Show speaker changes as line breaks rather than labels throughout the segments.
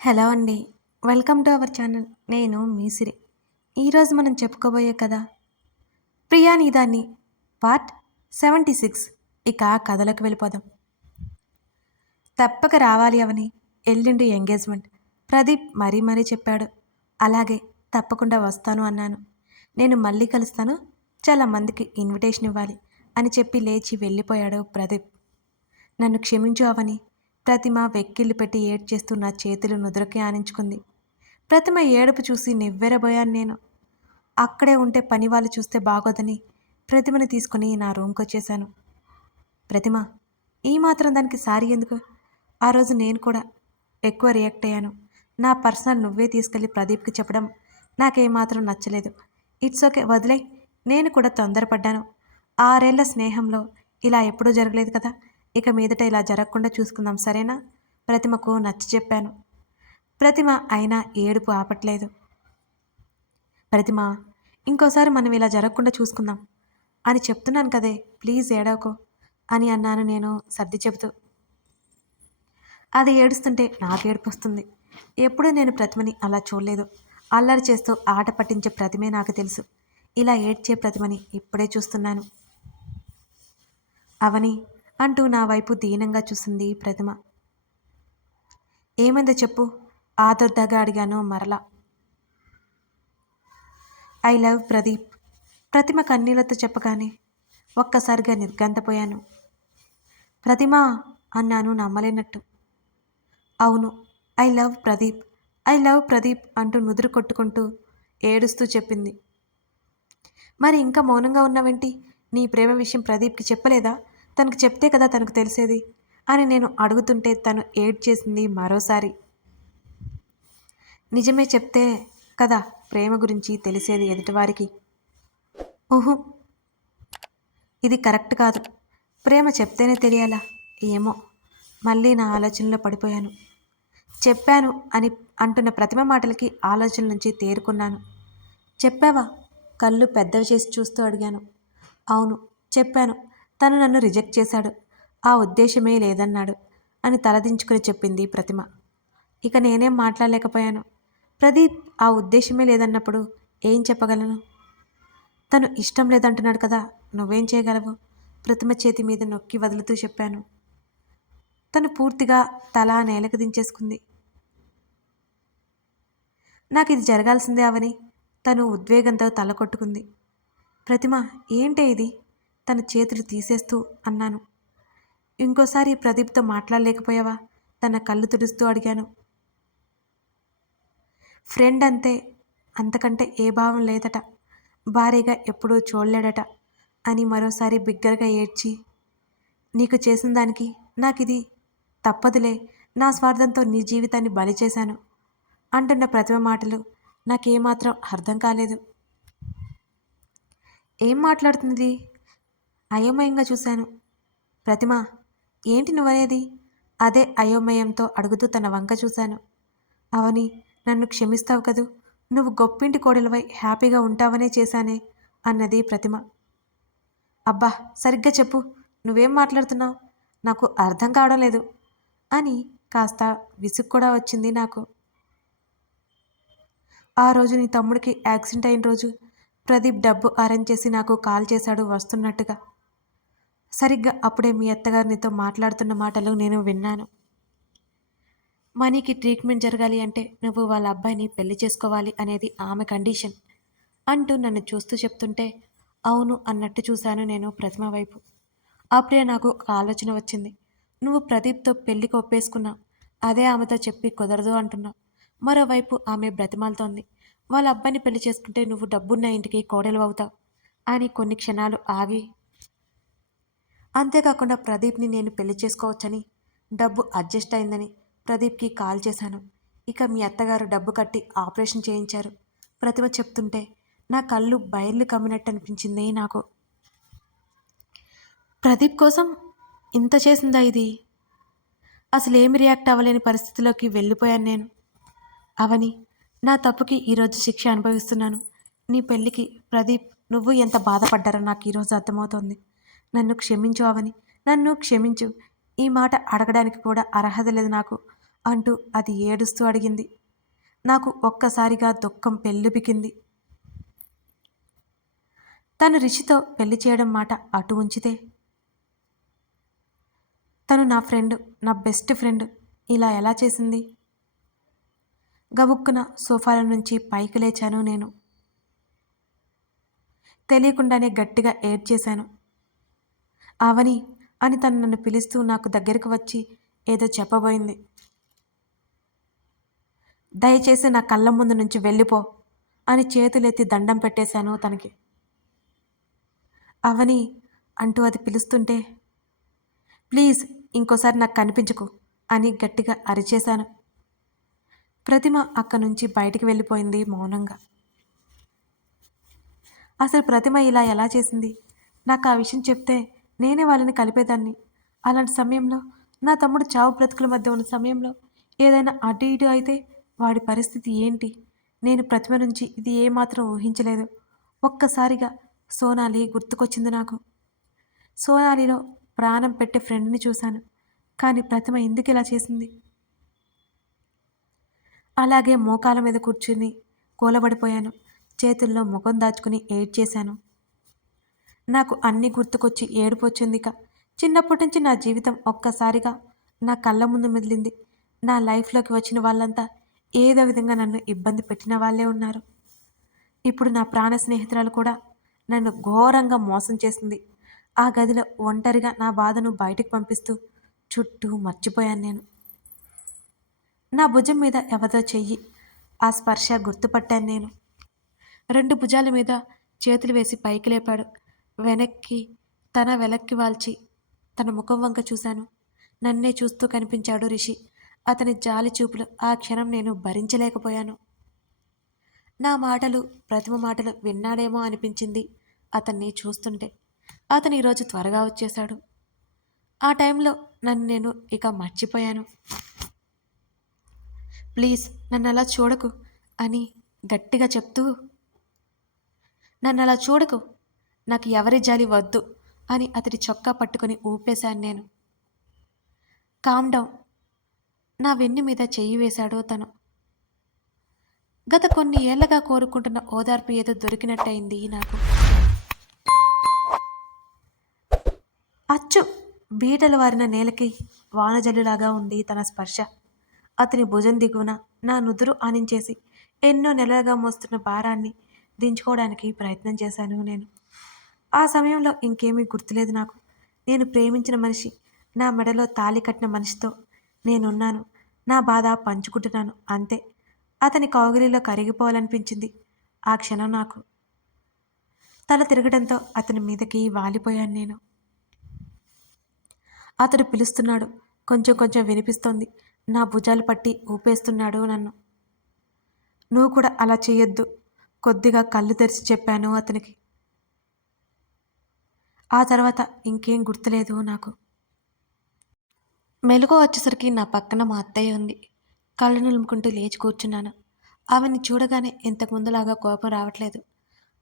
Hello అండి. Welcome to our channel. నేను మీసిరి ఈరోజు మనం చెప్పుకోబోయే కదా ప్రియా నీదాన్ని పార్ట్ సెవెంటీ సిక్స్ ఇక కథలకు వెళ్ళిపోదాం. తప్పక రావాలి అవని ఎల్లుండి ఎంగేజ్మెంట్ ప్రదీప్ మరీ మరీ చెప్పాడు. అలాగే తప్పకుండా వస్తాను అన్నాను. నేను మళ్ళీ కలుస్తాను. చాలా మందికి ఇన్విటేషన్ ఇవ్వాలి అని చెప్పి లేచి వెళ్ళిపోయాడు ప్రదీప్. నన్ను క్షమించు అవని ప్రతిమ వెక్కిళ్ళు పెట్టి ఏడ్చేస్తూ నా చేతులు నుదురకి ఆనించుకుంది. ప్రతిమ ఏడుపు చూసి నివ్వెరబోయాను నేను. అక్కడే ఉంటే పని వాళ్ళు చూస్తే బాగోదని ప్రతిమని తీసుకుని నా రూమ్కి వచ్చేసాను ప్రతిమ ఈ మాత్రం దానికి సారీ ఎందుకు? ఆ రోజు నేను కూడా ఎక్కువ రియాక్ట్ అయ్యాను. నా పర్సనల్ నువ్వే తీసుకెళ్ళి ప్రదీప్కి చెప్పడం నాకేమాత్రం నచ్చలేదు. ఇట్స్ ఓకే వదిలే. నేను కూడా తొందరపడ్డాను. ఆరేళ్ళ స్నేహంలో ఇలా ఎప్పుడూ జరగలేదు కదా. ఇక మీదట ఇలా జరగకుండా చూసుకుందాం సరేనా? ప్రతిమకు నచ్చ చెప్పాను. ప్రతిమ అయినా ఏడుపు ఆపట్లేదు. ప్రతిమ ఇంకోసారి మనం ఇలా జరగకుండా చూసుకుందాం. అని చెప్తున్నాను కదే ప్లీజ్ ఏడవకు అని అన్నాను నేను సర్ది చెబుతూ. అది ఏడుస్తుంటే నాకు ఏడుపు వస్తుంది ఎప్పుడూ నేను ప్రతిమని అలా చూడలేదు. అల్లరి చేస్తూ ఆట పట్టించే ప్రతిమే నాకు తెలుసు. ఇలా ఏడ్చే ప్రతిమని ఇప్పుడే చూస్తున్నాను. అవని అంటూ నా వైపు దీనంగా చూసింది ప్రతిమ. ఏమైందో చెప్పు ఆదుర్దాగా అడిగాను మరలా. I love Pradeep. ప్రతిమ కన్నీళ్ళతో చెప్పగానే ఒక్కసారిగా నిర్గంతపోయాను ప్రతిమ అన్నాను నమ్మలేనట్టు. అవును I love Pradeep I love Pradeep అంటూ నుదురు కొట్టుకుంటూ ఏడుస్తూ చెప్పింది. మరి ఇంకా మౌనంగా ఉన్నావేంటి? నీ ప్రేమ విషయం ప్రదీప్కి చెప్పలేదా? తనకు చెప్తే కదా తనకు తెలిసేది అని నేను అడుగుతుంటే తను ఏడ్ చేసింది మరోసారి. నిజమే చెప్తే కదా ప్రేమ గురించి తెలిసేది ఎదుటివారికి. ఊహు ఇది కరెక్ట్ కాదు. ప్రేమ చెప్తేనే తెలియాలా? ఏమో. మళ్ళీ నా ఆలోచనలో పడిపోయాను. చెప్పాను అని అంటున్న ప్రతిమ మాటలకి ఆలోచన నుంచి తేరుకున్నాను. చెప్పావా? కళ్ళు పెద్దవి చేసి చూస్తూ అడిగాను. అవును చెప్పాను. తను నన్ను రిజెక్ట్ చేశాడు. ఆ ఉద్దేశమే లేదన్నాడు అని తలదించుకుని చెప్పింది ప్రతిమ. ఇక నేనేం మాట్లాడలేకపోయాను. ప్రదీప్ ఆ ఉద్దేశమే లేదన్నప్పుడు ఏం చెప్పగలను? తను ఇష్టం లేదంటున్నాడు కదా నువ్వేం చేయగలవు? ప్రతిమ చేతి మీద నొక్కి వదులుతూ చెప్పాను. తను పూర్తిగా తల నేలకు దించేసుకుంది. నాకు ఇది జరగాల్సిందే అవని తను ఉద్వేగంతో తల కొట్టుకుంది. ప్రతిమ ఏంటే ఇది? తన చేతులు తీసేస్తూ అన్నాను. ఇంకోసారి ప్రదీప్తో మాట్లాడలేకపోయావా? తన కళ్ళు తుడుస్తూ అడిగాను. ఫ్రెండ్ అంతే అంతకంటే ఏ భావం లేదట. భారీగా ఎప్పుడూ చూడలేడట అని మరోసారి బిగ్గరగా ఏడ్చి నీకు చేసిన దానికి నాకు ఇది తప్పదులే నా స్వార్థంతో నీ జీవితాన్ని బలి చేశాను అంటున్న ప్రతిమ మాటలు నాకేమాత్రం అర్థం కాలేదు. ఏం మాట్లాడుతుంది అయోమయంగా చూశాను. ప్రతిమ ఏంటి నువ్వనేది? అదే అయోమయంతో అడుగుతూ తన వంక చూశాను. అవని నన్ను క్షమిస్తావు కదూ? నువ్వు గొప్పింటి కోడలవై హ్యాపీగా ఉంటావనే చేశానే అన్నది ప్రతిమ. అబ్బా సరిగ్గా చెప్పు. నువ్వేం మాట్లాడుతున్నావు? నాకు అర్థం కావడం లేదు. అని కాస్త విసుగు కూడా వచ్చింది నాకు. ఆ రోజు నీ తమ్ముడికి యాక్సిడెంట్ అయిన రోజు ప్రదీప్ డబ్బు అరేంజ్ చేసి నాకు కాల్ చేశాడు వస్తున్నట్టుగా. సరిగ్గా అప్పుడే మీ అత్తగారు నీతో మాట్లాడుతున్న మాటలు నేను విన్నాను. మనీకి ట్రీట్మెంట్ జరగాలి అంటే నువ్వు వాళ్ళ అబ్బాయిని పెళ్ళి చేసుకోవాలి అనేది ఆమె కండిషన్ అంటూ నన్ను చూస్తూ చెప్తుంటే అవును అన్నట్టు చూశాను నేను ప్రతిమ వైపు. అప్పుడే నాకు ఒక ఆలోచన వచ్చింది. నువ్వు ప్రదీప్తో పెళ్ళికి ఒప్పేసుకున్నావు అదే ఆమెతో చెప్పి కుదరదు అంటున్నావు మరోవైపు ఆమె బ్రతిమాలతోంది. వాళ్ళ అబ్బాయిని పెళ్ళి చేసుకుంటే నువ్వు డబ్బున్న ఇంటికి కోడలు అవుతావు అని కొన్ని క్షణాలు ఆగి అంతేకాకుండా ప్రదీప్ని నేను పెళ్ళి చేసుకోవచ్చని డబ్బు అడ్జస్ట్ అయిందని ప్రదీప్కి కాల్ చేశాను. ఇక మీ అత్తగారు డబ్బు కట్టి ఆపరేషన్ చేయించారు. ప్రతిమ చెప్తుంటే నా కళ్ళు బయర్లు కమ్మినట్టు అనిపించింది నాకు. ప్రదీప్ కోసం ఇంత చేసిందా ఇది? అసలు ఏమి రియాక్ట్ అవ్వలేని పరిస్థితిలోకి వెళ్ళిపోయాను నేను. అవని నా తప్పుకి ఈరోజు శిక్ష అనుభవిస్తున్నాను. నీ పెళ్ళికి ప్రదీప్ నువ్వు ఎంత బాధపడ్డారో నాకు ఈరోజు అర్థమవుతోంది. నన్ను క్షమించు అవని. నన్ను క్షమించు. ఈ మాట అడగడానికి కూడా అర్హత లేదు నాకు అంటూ అది ఏడుస్తూ అడిగింది. నాకు ఒక్కసారిగా దుఃఖం పెళ్ళుబికింది తను రిషితో పెళ్ళి చేయడం మాట అటు ఉంచితే తను నా ఫ్రెండ్ నా బెస్ట్ ఫ్రెండ్ ఇలా ఎలా చేసింది? గబుక్కున సోఫాల నుంచి పైకి లేచాను నేను. తెలియకుండానే గట్టిగా ఏడ్ చేశాను అవని అని తను నన్ను పిలుస్తూ నాకు దగ్గరకు వచ్చి ఏదో చెప్పబోయింది. దయచేసి నా కళ్ళ ముందు నుంచి వెళ్ళిపో అని చేతులెత్తి దండం పెట్టేశాను తనకి. అవని అంటూ అది పిలుస్తుంటే ప్లీజ్ ఇంకోసారి నాకు కనిపించకు అని గట్టిగా అరిచేశాను. ప్రతిమ అక్కడి నుంచి బయటికి వెళ్ళిపోయింది మౌనంగా. అసలు ప్రతిమ ఇలా ఎలా చేసింది? నాకు ఆ విషయం చెప్తే నేనే వాళ్ళని కలిపేదాన్ని. అలాంటి సమయంలో నా తమ్ముడు చావు బ్రతుకుల మధ్య ఉన్న సమయంలో ఏదైనా అటు ఇటు అయితే వాడి పరిస్థితి ఏంటి? నేను ప్రతిమ నుంచి ఇది ఏమాత్రం ఊహించలేదు. ఒక్కసారిగా సోనాలి గుర్తుకొచ్చింది నాకు. సోనాలిలో ప్రాణం పెట్టే ఫ్రెండ్ని చూశాను. కానీ ప్రతిమ ఎందుకు ఇలా చేసింది? అలాగే మోకాల మీద కూర్చుని కూలబడిపోయాను చేతుల్లో ముఖం దాచుకుని ఏడ్చేశాను. నాకు అన్నీ గుర్తుకొచ్చి ఏడుపు వచ్చింది చిన్నప్పటి నుంచి నా జీవితం ఒక్కసారిగా నా కళ్ళ ముందు మెదిలింది. నా లైఫ్లోకి వచ్చిన వాళ్ళంతా ఏదో విధంగా నన్ను ఇబ్బంది పెట్టిన వాళ్ళే ఉన్నారు. ఇప్పుడు నా ప్రాణ స్నేహితురాలు కూడా నన్ను ఘోరంగా మోసం చేసింది. ఆ గదిలో ఒంటరిగా నా బాధను బయటకు పంపిస్తూ చుట్టూ మర్చిపోయాను నేను. నా భుజం మీద ఎవదో చెయ్యి ఆ స్పర్శ గుర్తుపట్టాను నేను. రెండు భుజాల మీద చేతులు వేసి పైకి లేపాడు. వెనక్కి తన వెనక్కి వాల్చి తన ముఖం వంక చూశాను. నన్నే చూస్తూ కనిపించాడు రిషి. అతని జాలి చూపులు ఆ క్షణం నేను భరించలేకపోయాను. నా మాటలు ప్రతిమ మాటలు విన్నాడేమో అనిపించింది అతన్ని చూస్తుంటే. అతను ఈరోజు త్వరగా వచ్చేశాడు. ఆ టైంలో నన్ను నేను ఇక మర్చిపోయాను. ప్లీజ్ నన్ను అలా చూడకు అని గట్టిగా చెప్తూ నన్ను అలా చూడకు నాకు ఎవరి జాలి వద్దు అని అతడి చొక్కా పట్టుకొని ఊపేశాను నేను. Calm down. నా వెన్ను మీద చెయ్యి వేశాడో తను. గత కొన్ని ఏళ్ళగా కోరుకుంటున్న ఓదార్పు ఏదో దొరికినట్టయింది నాకు. అచ్చు బీటలు వారిన నేలకి వానజల్లులాగా ఉంది తన స్పర్శ. అతని భుజం దిగువన నా నుదురు ఆనించేసి ఎన్నో నెలలుగా మోస్తున్న భారాన్ని దించుకోవడానికి ప్రయత్నం చేశాను నేను. ఆ సమయంలో ఇంకేమీ గుర్తులేదు నాకు. నేను ప్రేమించిన మనిషి నా మెడలో తాళి కట్టిన మనిషితో నేనున్నాను. నా బాధ పంచుకుంటున్నాను అంతే. అతని కౌగిలిలో కరిగిపోవాలనిపించింది ఆ క్షణం నాకు. తల తిరగడంతో అతని మీదకి వాలిపోయాను నేను. అతడు పిలుస్తున్నాడు కొంచెం కొంచెం వినిపిస్తోంది. నా భుజాలు పట్టి ఊపేస్తున్నాడు నన్ను. నువ్వు కూడా అలా చేయొద్దు కొద్దిగా కళ్ళు తెరిచి చెప్పాను అతనికి. ఆ తర్వాత ఇంకేం గుర్తులేదు నాకు. మెలుగు వచ్చేసరికి నా పక్కన మా అత్తయ్య ఉంది. కళ్ళు నిలుముకుంటూ లేచి కూర్చున్నాను. ఆమెని చూడగానే ఇంతకుముందులాగా కోపం రావట్లేదు.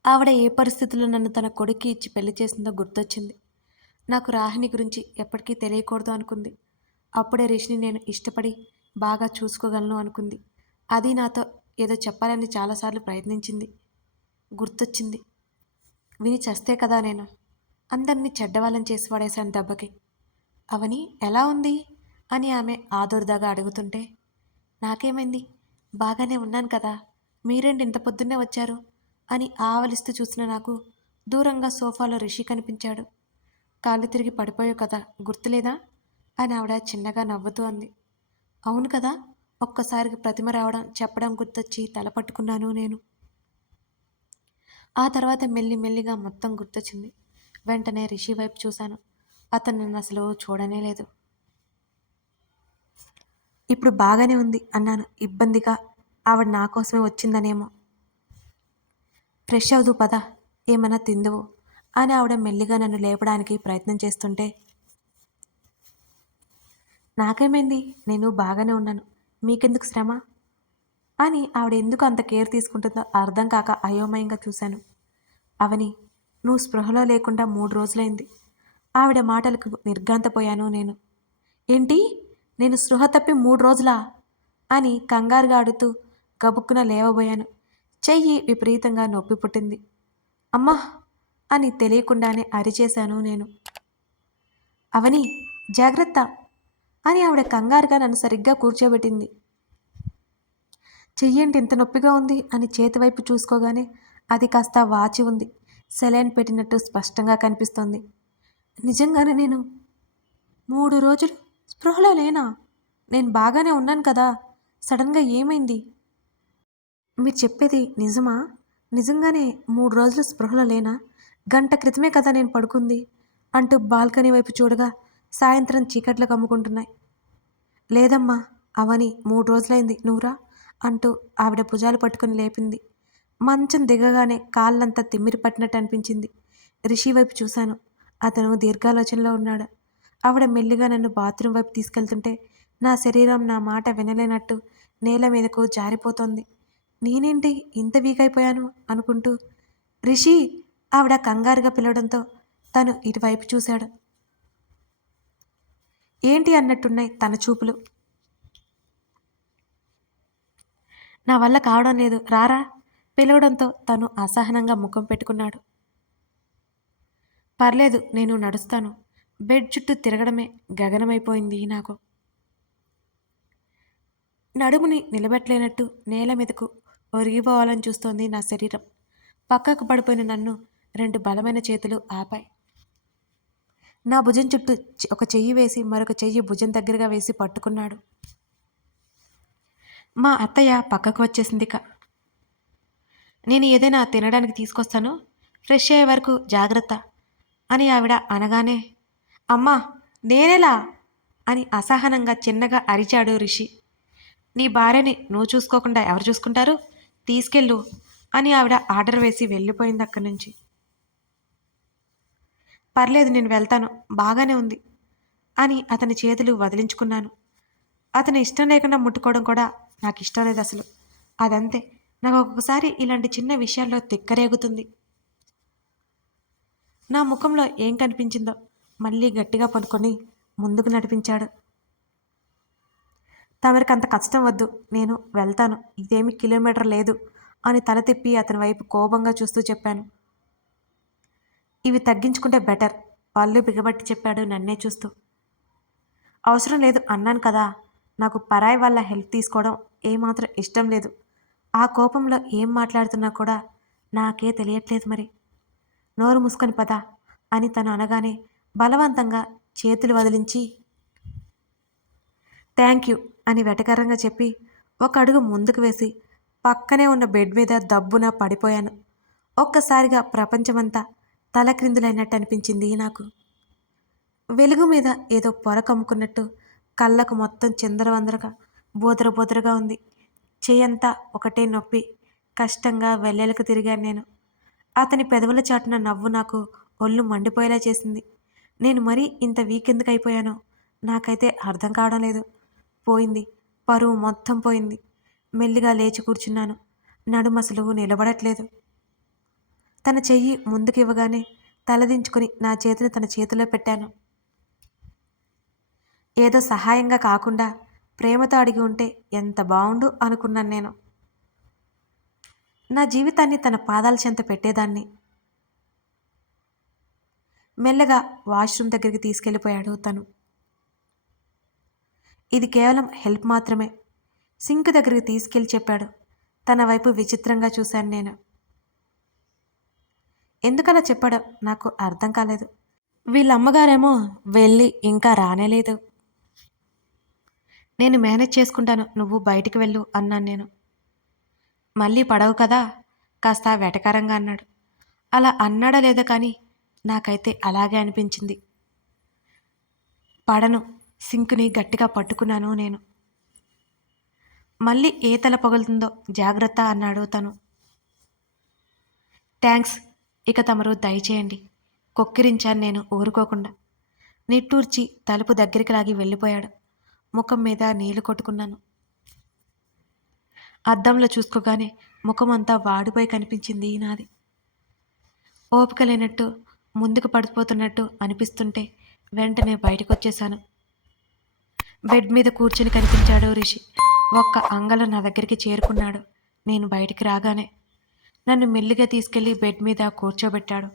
ఆవిడ ఏ పరిస్థితుల్లో నన్ను తన కొడుక్కి ఇచ్చి పెళ్ళి చేసిందో గుర్తొచ్చింది. నాకు రాహిణి గురించి ఎప్పటికీ తెలియకూడదు అనుకుంది. అప్పుడే రిషిని నేను ఇష్టపడి బాగా చూసుకోగలను అనుకుంది. అది నాతో ఏదో చెప్పాలని చాలాసార్లు ప్రయత్నించింది. గుర్తొచ్చింది. విని చస్తే కదా నేను. అందరినీ చెడ్డవాళ్ళని చేసి పడేశాను దెబ్బకి. అవని ఎలా ఉంది? అని ఆమె ఆదుర్దాగా అడుగుతుంటే నాకేమైంది? బాగానే ఉన్నాను కదా. మీరేంటి ఇంత పొద్దున్నే వచ్చారు? అని ఆవలిస్తూ చూసిన నాకు దూరంగా సోఫాలో రిషి కనిపించాడు. కాళ్ళు తిరిగి పడిపోయావు కదా గుర్తులేదా? అని ఆవిడ చిన్నగా నవ్వుతూ అంది. అవును కదా ఒక్కసారికి ప్రతిమ రావడం చెప్పడం గుర్తొచ్చి తల పట్టుకున్నాను నేను. ఆ తర్వాత మెల్లి మెల్లిగా మొత్తం గుర్తొచ్చింది. వెంటనే రిషి వైపు చూశాను. అతను నన్ను అసలు చూడనే లేదు. ఇప్పుడు బాగానే ఉంది అన్నాను ఇబ్బందిగా. ఆవిడ నా కోసమే వచ్చిందనేమో. ఫ్రెష్ అవుదు పద ఏమైనా తిందువు అని ఆవిడ మెల్లిగా నన్ను లేపడానికి ప్రయత్నం చేస్తుంటే నాకేమైంది? నేను బాగానే ఉన్నాను. మీకెందుకు శ్రమ? అని ఆవిడ ఎందుకు అంత కేర్ తీసుకుంటుందో అర్థం కాక అయోమయంగా చూశాను. అవని నువ్వు స్పృహలో లేకుండా మూడు రోజులైంది. ఆవిడ మాటలకు నిర్గాంతపోయాను నేను. ఏంటి? నేను స్పృహ తప్పి మూడు రోజులా? అని కంగారుగా ఆడుతూ గబుక్కున లేవబోయాను. చెయ్యి విపరీతంగా నొప్పి పుట్టింది. అమ్మా! అని తెలియకుండానే అరిచేశాను నేను. అవని జాగ్రత్త! అని ఆవిడ కంగారుగా నన్ను సరిగ్గా కూర్చోబెట్టింది. చెయ్యేంటి ఇంత నొప్పిగా ఉంది అని చేతివైపు చూసుకోగానే అది కాస్త వాచి ఉంది. సెలైన్ పెట్టినట్టు స్పష్టంగా కనిపిస్తోంది. నిజంగానే నేను మూడు రోజులు స్పృహలో లేనా? నేను బాగానే ఉన్నాను కదా. సడన్గా ఏమైంది? మీరు చెప్పేది నిజమా? నిజంగానే మూడు రోజులు స్పృహలో లేనా? గంట క్రితమే కదా నేను పడుకుంది అంటూ బాల్కనీ వైపు చూడగా సాయంత్రం చీకట్లు కమ్ముకుంటున్నాయి. లేదమ్మా అవని మూడు రోజులైంది నూరా అంటూ ఆవిడ భుజాలు పట్టుకుని లేపింది. మంచం దిగగానే కాళ్ళంతా తిమ్మిరి పట్టినట్టు అనిపించింది రిషి వైపు చూశాను. అతను దీర్ఘాలోచనలో ఉన్నాడు. ఆవిడ మెల్లిగా నన్ను బాత్రూమ్ వైపు తీసుకెళ్తుంటే నా శరీరం నా మాట వినలేనట్టు నేల మీదకు జారిపోతోంది. నేనేంటి ఇంత వీక్ అయిపోయాను అనుకుంటూ రిషి ఆవిడ కంగారుగా పిలవడంతో తను ఇటువైపు చూశాడు. ఏంటి అన్నట్టున్నాయి తన చూపులు. నా వల్ల కావడం లేదు. రారా? పిలవడంతో తను అసహనంగా ముఖం పెట్టుకున్నాడు. పర్లేదు నేను నడుస్తాను. బెడ్ చుట్టూ తిరగడమే గగనమైపోయింది నాకు. నడుముని నిలబెట్టలేనట్టు నేల మీదకు ఒరిగిపోవాలని చూస్తోంది నా శరీరం. పక్కకు పడిపోయిన నన్ను రెండు బలమైన చేతులు ఆపాయి. నా భుజం చుట్టూ ఒక చెయ్యి వేసి మరొక చెయ్యి భుజం దగ్గరగా వేసి పట్టుకున్నాడు. మా అత్తయ్య పక్కకు వచ్చేసింది ఇక నేను ఏదైనా తినడానికి తీసుకొస్తాను? ఫ్రెష్ అయ్యే వరకు జాగ్రత్త అని ఆవిడ అనగానే అమ్మా నేనేలా? అని అసహనంగా చిన్నగా అరిచాడు రిషి. నీ భార్యని నువ్వు చూసుకోకుండా ఎవరు చూసుకుంటారు? తీసుకెళ్ళు అని ఆవిడ ఆర్డర్ వేసి వెళ్ళిపోయింది అక్కడి నుంచి. పర్లేదు నేను వెళ్తాను. బాగానే ఉంది అని అతని చేతులు వదిలించుకున్నాను. అతని ఇష్టం లేకుండా ముట్టుకోవడం కూడా నాకు ఇష్టం లేదు అసలు. అదంతే. నాకు ఒక్కొక్కసారి ఇలాంటి చిన్న విషయాల్లో తిక్కరేగుతుంది. నా ముఖంలో ఏం కనిపించిందో మళ్ళీ గట్టిగా పనుకొని ముందుకు నడిపించాడు. తమరికి అంత కష్టం వద్దు నేను వెళ్తాను. ఇదేమి కిలోమీటర్ లేదు అని తల తిప్పి అతని వైపు కోపంగా చూస్తూ చెప్పాను. ఇవి తగ్గించుకుంటే బెటర్ వాళ్ళు బిగబట్టి చెప్పాడు నన్నే చూస్తూ. అవసరం లేదు అన్నాను కదా. నాకు పరాయి వాళ్ళ హెల్ప్ తీసుకోవడం ఏమాత్రం ఇష్టం లేదు. ఆ కోపంలో ఏం మాట్లాడుతున్నా కూడా నాకే తెలియట్లేదు మరి. నోరు మూసుకొని పద అని తను అనగానే బలవంతంగా చేతులు వదిలించి థ్యాంక్ యూ అని వెటకరంగా చెప్పి ఒక అడుగు ముందుకు వేసి పక్కనే ఉన్న బెడ్ మీద దబ్బున పడిపోయాను. ఒక్కసారిగా ప్రపంచమంతా తలక్రిందులైనట్టు అనిపించింది నాకు. వెలుగు మీద ఏదో పొర కమ్ముకున్నట్టు కళ్ళకు మొత్తం చిందరవందరగా బోదర బోదరగా ఉంది. చెయ్యంతా ఒకటే నొప్పి. కష్టంగా వెల్లెలకు తిరిగాను నేను. అతని పెదవుల చాటున నవ్వు నాకు ఒళ్ళు మండిపోయేలా చేసింది. నేను మరీ ఇంత వీక్ ఎందుకు అయిపోయానో? నాకైతే అర్థం కావడం లేదు. పోయింది. పరువు మొత్తం పోయింది. మెల్లిగా లేచి కూర్చున్నాను. నడుమసలు నిలబడట్లేదు. తన చెయ్యి ముందుకు ఇవ్వగానే తలదించుకుని నా చేతిని తన చేతిలో పెట్టాను. ఏదో సహాయంగా కాకుండా ప్రేమతో అడిగి ఉంటే ఎంత బాగుండు అనుకున్నాను నేను. నా జీవితాన్ని తన పాదాల చెంత పెట్టేదాన్ని. మెల్లగా వాష్రూమ్ దగ్గరికి తీసుకెళ్ళిపోయాడు తను. ఇది కేవలం హెల్ప్ మాత్రమే. సింక్ దగ్గరికి తీసుకెళ్ళి చెప్పాడు. తన వైపు విచిత్రంగా చూశాను నేను. ఎందుకలా చెప్పాడో నాకు అర్థం కాలేదు. వీళ్ళ అమ్మగారేమో వెళ్ళి ఇంకా రానేలేదు. నేను మేనేజ్ చేసుకుంటాను. నువ్వు బయటికి వెళ్ళు అన్నాను నేను. మళ్ళీ పడవు కదా? కాస్త వెటకారంగా అన్నాడు. అలా అన్నాడా లేదా కానీ నాకైతే అలాగే అనిపించింది. పడను. సింక్ని గట్టిగా పట్టుకున్నాను నేను. మళ్ళీ ఏ తల పగులుతుందో జాగ్రత్త అన్నాడు తను. థ్యాంక్స్ ఇక తమరు దయచేయండి. కొక్కిరించాను నేను ఊరుకోకుండా. నిట్టూర్చి తలుపు దగ్గరికి లాగి వెళ్ళిపోయాడు. ముఖం మీద నీళ్ళు కొట్టుకున్నాను. అద్దంలో చూసుకోగానే ముఖం అంతా వాడిపోయి కనిపించింది నాది ఓపిక లేనట్టు ముందుకు పడిపోతున్నట్టు అనిపిస్తుంటే వెంటనే బయటకు వచ్చేశాను బెడ్ మీద కూర్చుని కనిపించాడు రిషి. ఒక్క అంగల నా దగ్గరికి చేరుకున్నాడు. నేను బయటికి రాగానే నన్ను మెల్లిగా తీసుకెళ్ళి బెడ్ మీద కూర్చోబెట్టాడు.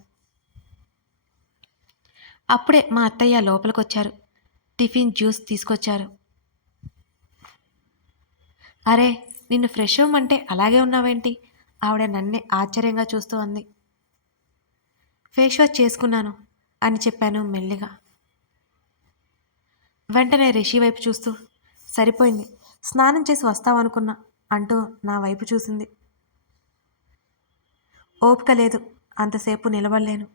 అప్పుడే మా అత్తయ్య లోపలికొచ్చారు. టిఫిన్ జ్యూస్ తీసుకొచ్చారు. అరే నిన్ను ఫ్రెష్ అవ్వమంటే అలాగే ఉన్నావేంటి? ఆవిడ నన్నే ఆశ్చర్యంగా చూస్తూ అంది. ఫేస్ వాష్ చేసుకున్నాను అని చెప్పాను మెల్లిగా. వెంటనే రిషి వైపు చూస్తూ సరిపోయింది స్నానం చేసి వస్తావనుకున్నా అంటూ నా వైపు చూసింది. ఓపిక లేదు అంతసేపు నిలబడలేను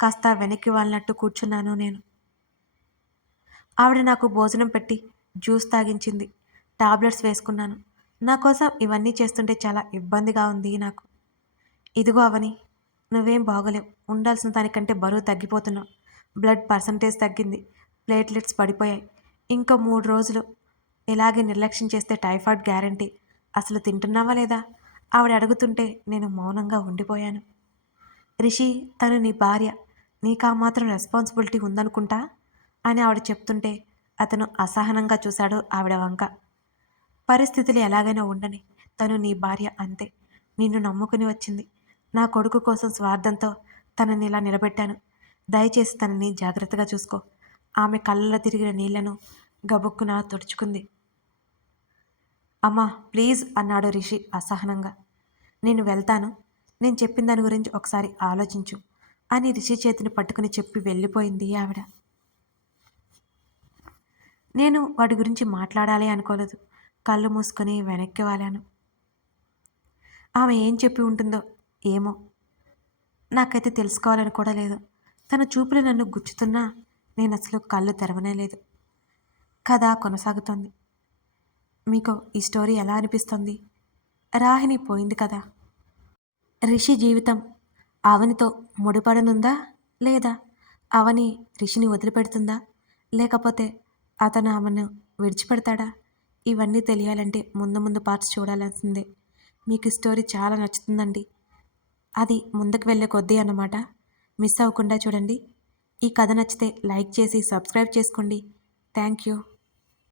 కాస్త వెనక్కి వాళ్ళనట్టు కూర్చున్నాను నేను. ఆవిడ నాకు భోజనం పెట్టి జ్యూస్ తాగించింది. టాబ్లెట్స్ వేసుకున్నాను. నా కోసం ఇవన్నీ చేస్తుంటే చాలా ఇబ్బందిగా ఉంది నాకు. ఇదిగో అవని నువ్వేం బాగోలేవు. ఉండాల్సిన దానికంటే బరువు తగ్గిపోతున్నావు. బ్లడ్ పర్సంటేజ్ తగ్గింది. ప్లేట్లెట్స్ పడిపోయాయి. ఇంకా మూడు రోజులు. ఇలాగే నిర్లక్ష్యం చేస్తే టైఫాయిడ్ గ్యారంటీ. అసలు తింటున్నావా లేదా? ఆవిడ అడుగుతుంటే నేను మౌనంగా ఉండిపోయాను. రిషి తను నీ భార్య. నీకు ఆ మాత్రం రెస్పాన్సిబిలిటీ ఉందనుకుంటా? అని ఆవిడ చెప్తుంటే అతను అసహనంగా చూశాడు ఆవిడ వంక. పరిస్థితులు ఎలాగైనా ఉండని. తను నీ భార్య అంతే. నిన్ను నమ్ముకుని వచ్చింది. నా కొడుకు కోసం స్వార్థంతో తనని ఇలా నిలబెట్టాను. దయచేసి తనని జాగ్రత్తగా చూసుకో. ఆమె కళ్ళలో తిరిగిన నీళ్ళను గబుక్కున తుడుచుకుంది. అమ్మా ప్లీజ్ అన్నాడు రిషి అసహనంగా. నేను వెళ్తాను. నేను చెప్పిన దాని గురించి ఒకసారి ఆలోచించు అని రిషి చేతిని పట్టుకుని చెప్పి వెళ్ళిపోయింది ఆవిడ. నేను వాటి గురించి మాట్లాడాలి అనుకోలేదు. కళ్ళు మూసుకొని వెనక్కి వాలాను. ఆమె ఏం చెప్పి ఉంటుందో ఏమో నాకైతే తెలుసుకోవాలని కూడా లేదు. తన చూపులు నన్ను గుచ్చుతున్నా నేను అసలు కళ్ళు తెరవనే లేదు. కథ కొనసాగుతోంది. మీకు ఈ స్టోరీ ఎలా అనిపిస్తుంది? రాహిణి పోయింది కదా. రిషి జీవితం అవనితో ముడిపడనుందా లేదా? అవని రిషిని వదిలిపెడుతుందా? లేకపోతే అతను ఆమెను విడిచిపెడతాడా? ఇవన్నీ తెలియాలంటే ముందు ముందు పార్ట్స్ చూడాల్సిందే. మీకు స్టోరీ చాలా నచ్చుతుందండి. అది ముందుకు వెళ్ళే కొద్దీ అన్నమాట. మిస్ అవ్వకుండా చూడండి. ఈ కథ నచ్చితే లైక్ చేసి సబ్స్క్రైబ్ చేసుకోండి. Thank you.